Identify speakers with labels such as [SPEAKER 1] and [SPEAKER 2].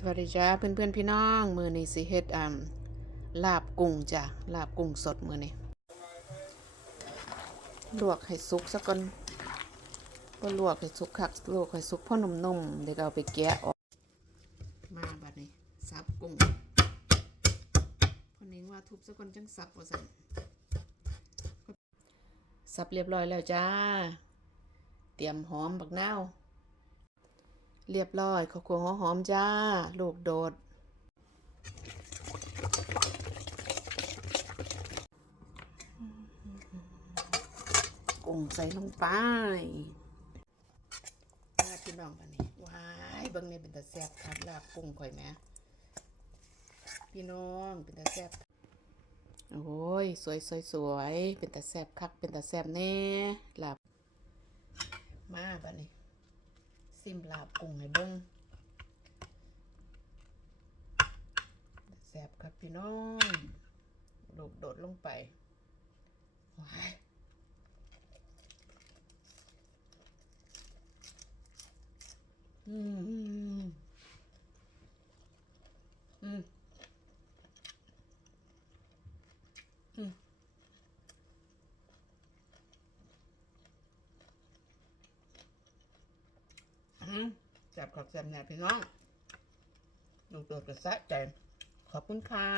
[SPEAKER 1] สวัสดีจ้าเพื่อนเพื่อนพี่น้องมือนี้สิเฮ็ดอ่าลาบกุ้งจ้ะลาบกุ้งสดมือนี้ลวกให้สุกซะก่อนก็ลวกให้สุกคักลวกให้สุกพ่อนุ่มๆเดี๋ยวเอาไปแกะออก มาบัดนี้สับกุ้งพอนิงว่าทุบซะก่อนจังสับว่าซั่นสับเรียบร้อยแล้วจ้า เตรียมหอมบักนาว เรียบร้อยข้าวคั่วหัวหอมจ้า ลูกโดด กุ้งใส่ลงไปมาพี่น้องบันนี้ว้ายเบิ่งนี่เป็นตาแซ่บครับลาบกุ้งข่อยแหมพี่น้องเป็นตาแซ่บโอ้ย สวยสวยสวยเป็นตาแซ่บคักเป็นตาแซ่บแน่ลาบมาบัดนี้ ซิมลาบกุ้งให้เบิ่งแซ่บครับพี่น้องลูกโดดลงไปว้ายอืมอืมอืมอืมอืมแซ่บขอบแซ่บแน่พี่น้องลูกโดดกระซะใจขอบคุณค่ะ